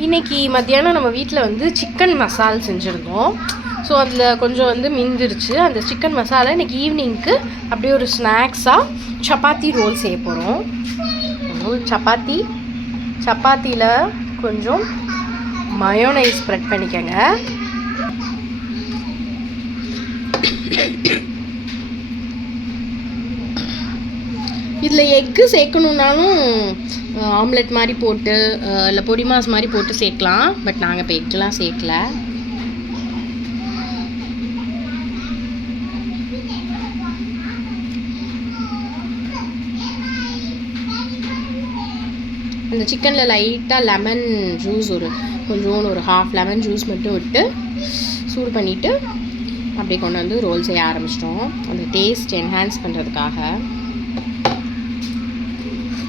இன்றைக்கி மத்தியானம் நம்ம வீட்டில் வந்து சிக்கன் மசால் செஞ்சுருந்தோம். ஸோ அதில் கொஞ்சம் வந்து மிந்துருச்சு. அந்த சிக்கன் மசாலா இன்றைக்கி ஈவினிங்க்கு அப்படியே ஒரு ஸ்நாக்ஸாக சப்பாத்தி ரோல் செய்ய போகிறோம். சப்பாத்தியில் கொஞ்சம் மயோனைஸ் ஸ்ப்ரெட் பண்ணிக்கங்க. இதில் எக்கு சேர்க்கணுன்னாலும் ஆம்லெட் மாதிரி போட்டு இல்லை பொடி மாஸ் மாதிரி போட்டு சேர்க்கலாம். பட் நாங்கள் இப்போ எக்கெலாம் சேர்க்கல. அந்த சிக்கனில் லைட்டாக லெமன் ஜூஸ் ஒரு ஹாஃப் லெமன் ஜூஸ் மட்டும் விட்டு சூடு பண்ணிவிட்டு அப்படியே கொண்டு வந்து ரோல் செய்ய ஆரம்பிச்சிட்டோம். அந்த டேஸ்ட் என்ஹான்ஸ் பண்ணுறதுக்காக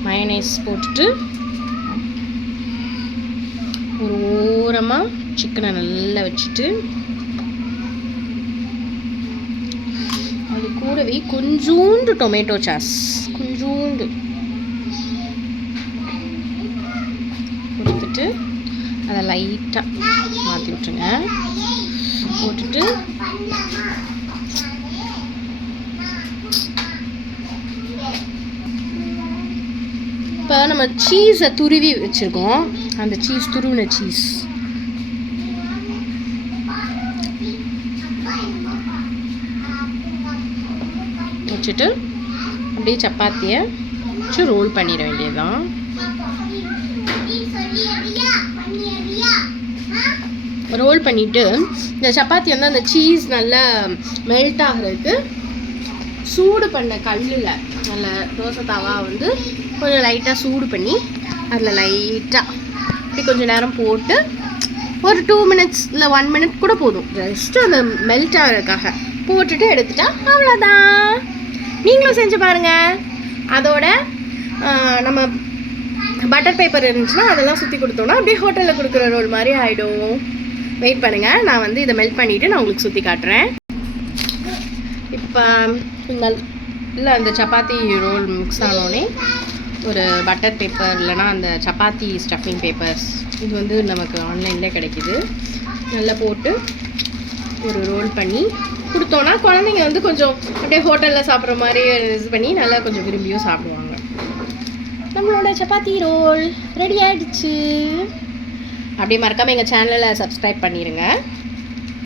மயோனைஸ் போட்டுட்டு ஒரு ஓரமாக சிக்கனை நல்லா வச்சுட்டு அது கூடவே கொஞ்சோண்டு டொமேட்டோ சாஸ் கொஞ்சோண்டு கொடுத்துட்டு அதை லைட்டாக மாற்றி விட்டுருங்க. போட்டுட்டு இப்போ நம்ம சீஸை துருவி வச்சுருக்கோம். அந்த துருவின சீஸ் வச்சுட்டு அப்படியே சப்பாத்தியை வச்சு ரோல் பண்ணிட வேண்டியதுதான். ரோல் பண்ணிவிட்டு இந்த சப்பாத்தி வந்து அந்த சீஸ் நல்லா மெல்ட் ஆகிறதுக்கு சூடு பண்ண கல்லில் நல்ல தோசை தாவா வந்து கொஞ்சம் லைட்டாக சூடு பண்ணி அதில் லைட்டாக இப்படி கொஞ்சம் நேரம் போட்டு ஒரு 2 minutes இல்லை 1 minute கூட போதும். ஜஸ்ட்டு அந்த மெல்ட் ஆகிறதுக்காக போட்டுட்டு எடுத்துட்டா அவ்வளோதான். நீங்களும் செஞ்சு பாருங்கள். அதோட நம்ம பட்டர் பேப்பர் இருந்துச்சுன்னா அதெல்லாம் சுற்றி கொடுத்தோன்னா அப்படியே ஹோட்டலில் கொடுக்குற ரோல் மாதிரி ஆகிடும். வெயிட் பண்ணுங்கள், நான் வந்து இதை மெல்ட் பண்ணிவிட்டு நான் உங்களுக்கு சுற்றி காட்டுறேன். இப்போ இல்லை அந்த சப்பாத்தி ரோல் மிக்ஸ் ஆனோடனே ஒரு பட்டர் பேப்பர் இல்லைனா அந்த சப்பாத்தி ஸ்டஃபிங் பேப்பர்ஸ் இது வந்து நமக்கு ஆன்லைனில் கிடைக்கிது. நல்லா போட்டு ஒரு ரோல் பண்ணி கொடுத்தோன்னா குழந்தைங்க வந்து கொஞ்சம் அப்படியே ஹோட்டலில் சாப்பிட்ற மாதிரி இது பண்ணி நல்லா கொஞ்சம் விரும்பியும் சாப்பிடுவாங்க. நம்மளோட சப்பாத்தி ரோல் ரெடி ஆகிடுச்சு. அப்படியே மறக்காமல் எங்கள் சேனலை சப்ஸ்கிரைப் பண்ணிடுங்க.